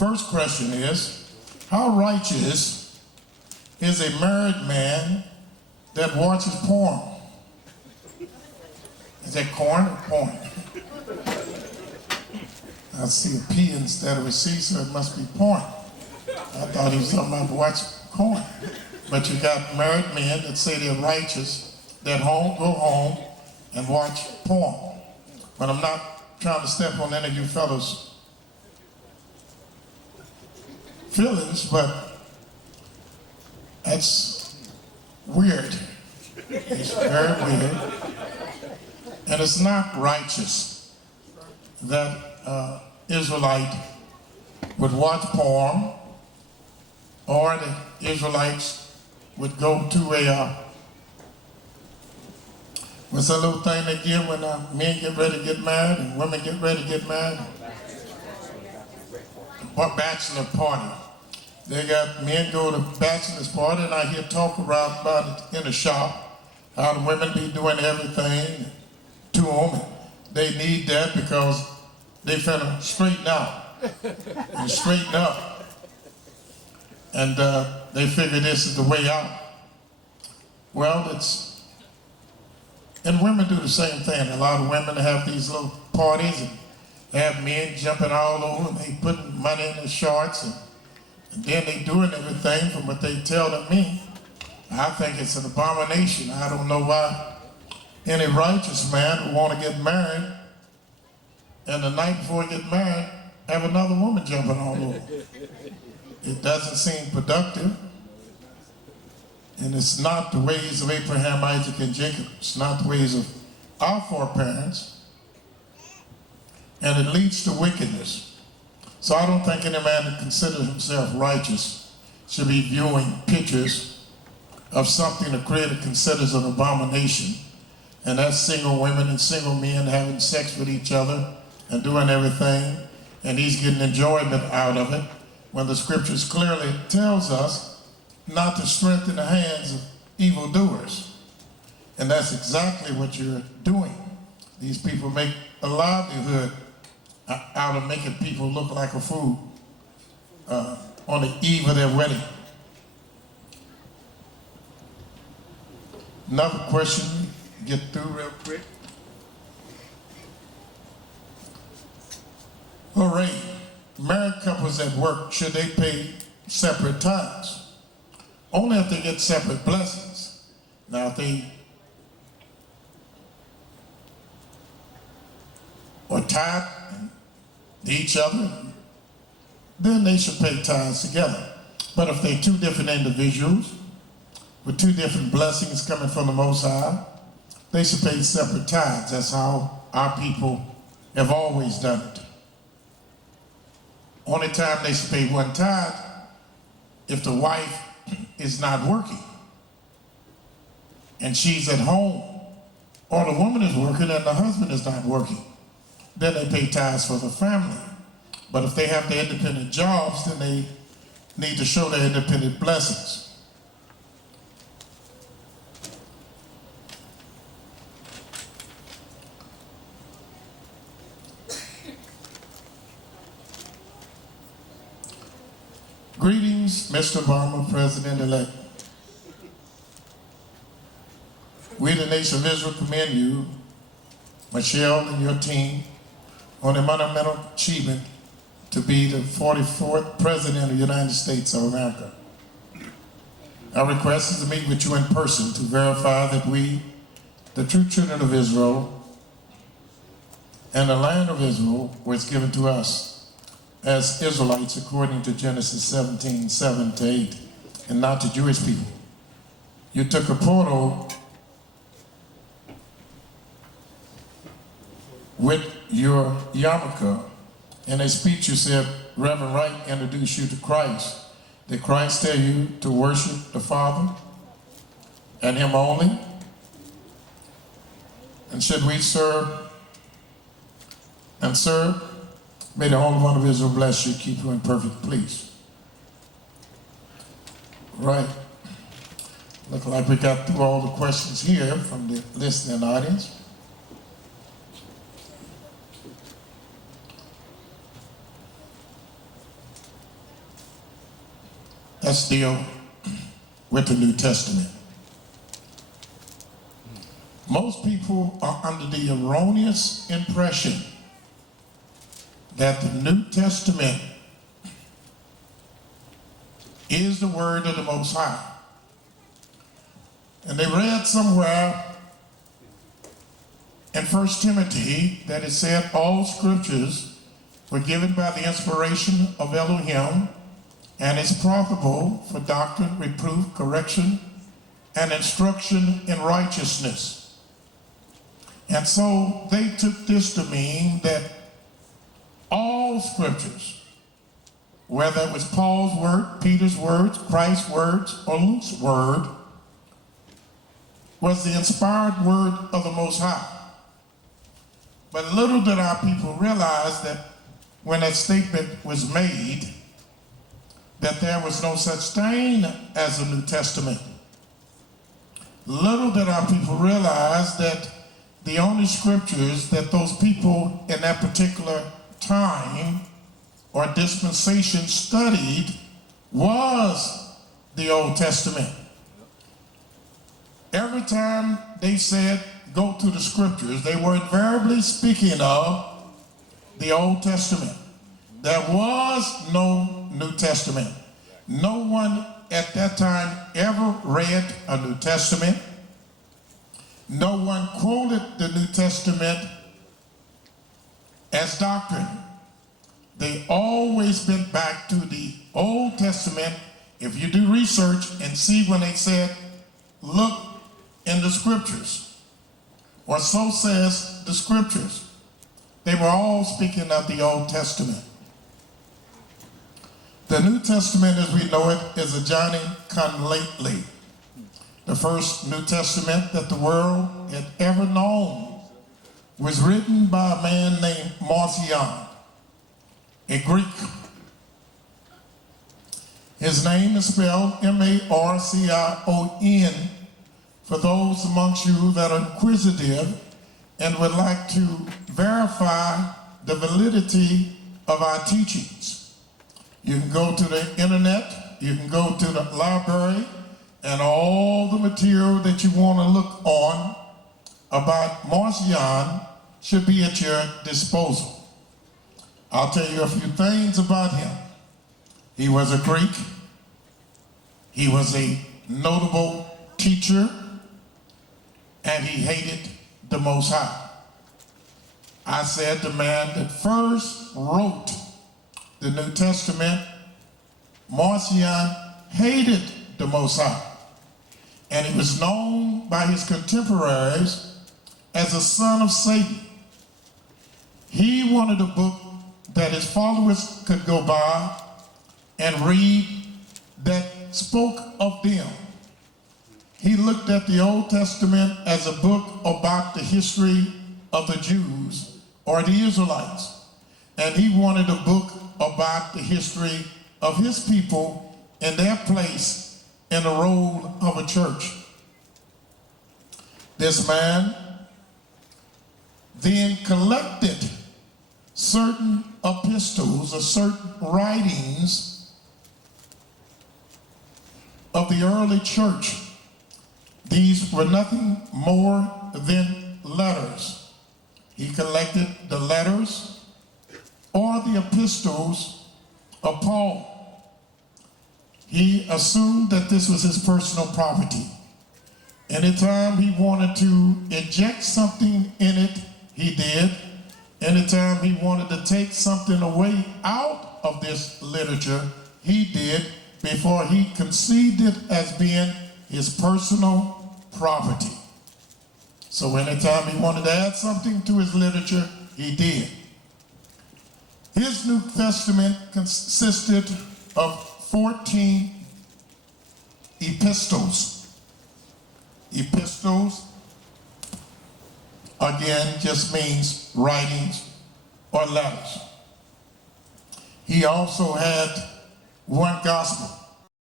First question is, how righteous is a married man that watches porn? Is that corn or porn? I see a P instead of a C, so it must be porn. I thought he was talking about watching corn. But you got married men that say they're righteous, that go home and watch porn. But I'm not trying to step on any of you fellows' feelings, but that's weird. It's very weird. And it's not righteous that Israelite would watch porn, or the Israelites would go to a, what's that little thing they give when men get ready to get married and women get ready to get married? A bachelor party. They got men go to bachelor's party, and I hear talk about it in the shop, how the women be doing everything to them. And they need that because they finna straighten out and straighten up. And they figure this is the way out. Well, and women do the same thing. A lot of women have these little parties and they have men jumping all over and they putting money in their shorts and then they doing everything from what they tell me. I think it's an abomination. I don't know why any righteous man would want to get married and the night before he get married have another woman jumping all over. It doesn't seem productive. And it's not the ways of Abraham, Isaac, and Jacob. It's not the ways of our foreparents. And it leads to wickedness. So I don't think any man that considers himself righteous should be viewing pictures of something the Creator considers an abomination. And that's single women and single men having sex with each other and doing everything. And he's getting enjoyment out of it, when the scriptures clearly tells us not to strengthen the hands of evildoers. And that's exactly what you're doing. These people make a livelihood out of making people look like a fool on the eve of their wedding. Another question, get through real quick. All right, married couples at work, should they pay separate tithes? Only if they get separate blessings. Now, if they or tithe to each other, then they should pay tithes together. But if they're two different individuals with two different blessings coming from the Most High, they should pay separate tithes. That's how our people have always done it. Only time they should pay one tithe if the wife is not working and she's at home, or the woman is working and the husband is not working. Then they pay tithes for the family. But if they have their independent jobs, then they need to show their independent blessings. Greetings, Mr. Obama, President-elect. We, the nation of Israel, commend you, Michelle, and your team on a monumental achievement to be the 44th President of the United States of America. Our request is to meet with you in person to verify that we, the true children of Israel, and the land of Israel was given to us as Israelites according to Genesis 17:7-8, and not to Jewish people. You took a photo with your yarmulke. In a speech you said, Reverend Wright introduced you to Christ. Did Christ tell you to worship the Father and Him only? And should we serve and serve? May the Holy One of Israel bless you, keep you in perfect peace. Right. Look like we got through all the questions here from the listening audience. let's deal with the New Testament. Most people are under the erroneous impression that the New Testament is the word of the Most High. And they read somewhere in 1 Timothy that it said all scriptures were given by the inspiration of Elohim and is profitable for doctrine, reproof, correction, and instruction in righteousness. And so they took this to mean that all scriptures, whether it was Paul's word, Peter's words, Christ's words, or Luke's word, was the inspired word of the Most High. But little did our people realize that when that statement was made, that there was no such thing as a New Testament. Little did our people realize that the only scriptures that those people in that particular time or dispensation studied was the Old Testament. Every time they said, go to the scriptures, they were invariably speaking of the Old Testament. There was no New Testament. No one at that time ever read a New Testament. No one quoted the New Testament as doctrine. They always went back to the Old Testament. If you do research and see when they said, look in the scriptures, or so says the scriptures, they were all speaking of the Old Testament. The New Testament as we know it is a Johnny come lately. The first New Testament that the world had ever known was written by a man named Marcion, a Greek. His name is spelled M-A-R-C-I-O-N for those amongst you that are inquisitive and would like to verify the validity of our teachings. You can go to the internet, you can go to the library, and all the material that you want to look on about Marcion should be at your disposal. I'll tell you a few things about him. He was a Greek. He was a notable teacher, and he hated the Most High. I said the man that first wrote the New Testament, Marcion hated the Most High. And he was known by his contemporaries as a son of Satan. He wanted a book that his followers could go by and read that spoke of them. He looked at the Old Testament as a book about the history of the Jews or the Israelites. And he wanted a book about the history of his people and their place in the role of a church. This man then collected certain epistles or certain writings of the early church. These were nothing more than letters. He collected the letters or the epistles of Paul. He assumed that this was his personal property. Anytime he wanted to inject something in it, he did. Anytime he wanted to take something away out of this literature, he did, before he conceived it as being his personal property. So anytime he wanted to add something to his literature, he did. His New Testament consisted of 14 epistles. Epistles, again, just means writings or letters. He also had one gospel.